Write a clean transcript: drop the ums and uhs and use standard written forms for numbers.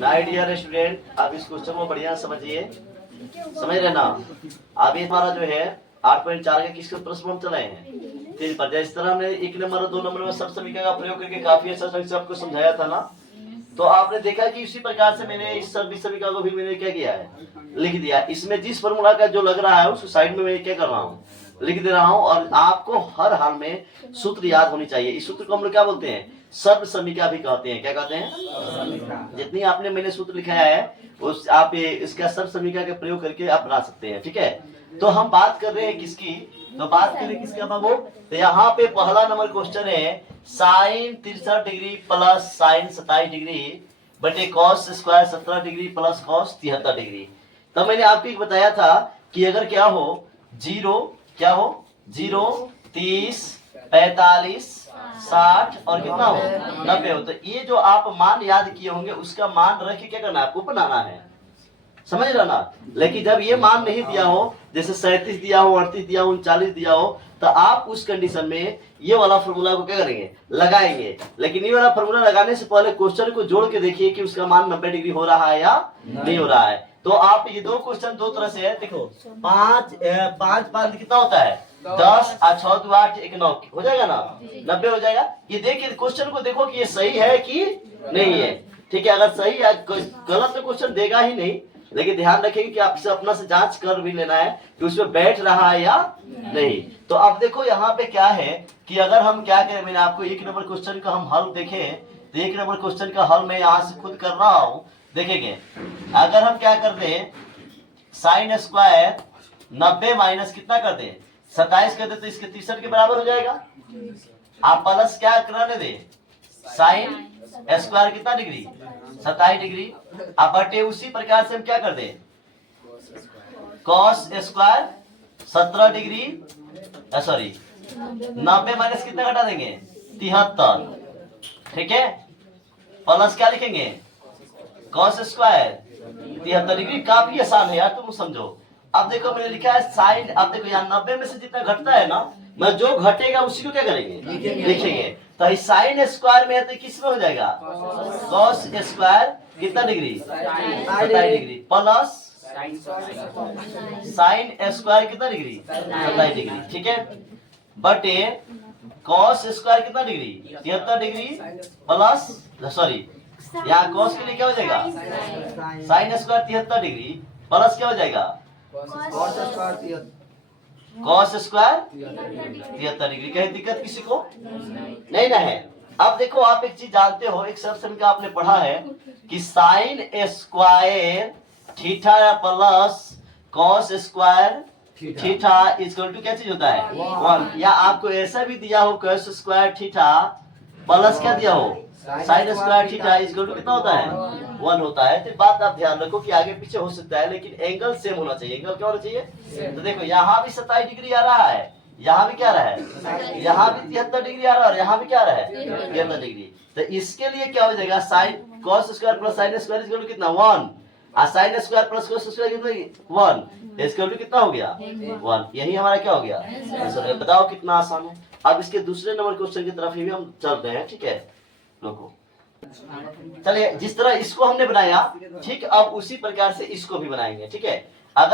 My dear student, आप इस question को बढ़िया समझिए, समझ रहे ना। अभी हमारा जो है 8.4 के किसके प्रश्न हम चलाए हैं 3 पर। जिस तरह हमने 1 नंबर और 2 नंबर में सब समीकरण का प्रयोग करके काफी अच्छा ढंग से आपको समझाया था ना, तो आपने देखा कि इसी प्रकार से मैंने इस समीकरण को भी मैंने क्या किया है, लिख दिया। इसमें जिस फॉर्मूला का जो लग रहा है उस साइड में मैं क्या कर रहा हूँ, लिख दे रहा हूँ। और आपको हर हाल में सूत्र याद होनी चाहिए। इस सूत्र को हम लोग क्या बोलते हैं, सर्व समीकरण भी कहते हैं। क्या कहते हैं? जितनी आपने मैंने सूत्र लिखाया है उस आप इसका सर्व समीकरण का प्रयोग करके आप बना सकते हैं। ठीक है, तो हम बात कर रहे हैं किसकी, तो बात करें किसका बाबू। तो यहाँ पे पहला नंबर क्वेश्चन है sine 63 degree plus sine 27 degree बटे cos square 17 degree plus cos 73 degree. तो मैंने आपको बताया था कि अगर क्या हो 0 क्या हो 0 30 45 60 और कितना हो 90 हो। तो ये जो आप मान याद किए होंगे उसका मान रख के क्या करना है, आपको बनाना है। समझ रहा ना। लेकिन जब ये मान नहीं दिया हो, जैसे 37 दिया हो, 38 दिया हो, 39 दिया हो, तो आप उस कंडीशन में ये वाला फॉर्मूला को क्या करेंगे, लगाएंगे। लेकिन ये वाला फॉर्मूला लगाने से पहले क्वेश्चन को जोड़ के देखिए कि उसका मान 90 डिग्री हो रहा है या नहीं हो रहा है। तो आप ये दो क्वेश्चन दो तरह से है, देखो 5 5 कितना होता है 10 और 6 2 8 1 9 हो जाएगा ना, 90 हो जाएगा। ये देखिए क्वेश्चन को देखो कि ये सही है कि नहीं है। ठीक है, अगर सही है, गलत तो क्वेश्चन देगा ही नहीं। लेकिन ध्यान रखेंगे कि आपसे अपना से जांच कर भी लेना है कि उसमें बैठ रहा है या नहीं। तो अब देखो यहाँ पे क्या है कि अगर हम क्या करें, मैंने आपको 1 नंबर क्वेश्चन का हम हल देखें, तो 1 नंबर क्वेश्चन का हल मैं यहाँ से खुद कर रहा हूँ। देखेंगे अगर हम क्या कर दें साइन स्क्वायर 90 माइनस कितना कर दें 27 कर दे, तो इसके 63 के बराबर हो जाएगा। आप प्लस क्या कराने दे साइन स्क्वायर कितना डिग्री 27 डिग्री। अब बटे उसी प्रकार से हम क्या कर दें cos square 17 degree sorry 90 minus कितना घटा देंगे 73। ठीक है, प्लस क्या लिखेंगे कॉस स्क्वायर 73 डिग्री। काफी आसान है यार, तुम समझो। अब देखो मैंने लिखा है साइन, अब देखो यहाँ 90 में से जितना घटता है ना, मैं जो घटेगा उसी को क्या करेंगे लिखेंगे। तो साइन स्क्वायर में है तो किस में हो जाएगा कॉस स्क्वायर कितना degree 27 degree plus sine square कितना डिग्री 27 डिग्री। ठीक है, बटे कॉस स्क्वायर कितना डिग्री 73 डिग्री प्लस सॉरी यहाँ कॉस के लिए क्या हो जाएगा साइन स्क्वायर 73 डिग्री प्लस क्या हो जाएगा कॉस स्क्वायर 73 डिग्री। कहीं दिक्कत किसी को नहीं ना है। अब देखो आप एक चीज जानते हो, एक सब समीकरण आपने पढ़ा है कि sine square theta plus cos square theta equal to क्या चीज होता है 1। या आपको ऐसा भी दिया हो कॉस स्क्वायर थीटा प्लस क्या दिया हो sine square theta equal to कितना होता है 1 होता है। तो बात आप ध्यान रखो कि आगे पीछे हो सकता है लेकिन एंगल सेम होना चाहिए। एंगल क्या होना चाहिए, तो देखो यहाँ भी 27 डिग्री आ रहा है, यहाँ भी क्या रहा है, यहाँ भी 73 डिग्री आ रहा है और यहाँ भी क्या रहा है 73 डिग्री। तो इसके लिए क्या हो जाएगा sine cos square plus sine square equal to कितना 1 और sine square plus cos square कितना 1 इक्वल टू कितना हो गया 1। यही हमारा क्या हो गया। बताओ कितना आसान है। अब इसके दूसरे नंबर क्वेश्चन की तरफ भी हम चलते हैं। ठीक है, लोगों चलिए जिस तरह इसको हमने बनाया ठीक अब उसी प्रकार से इसको भी बनाएंगे। ठीक है, अगर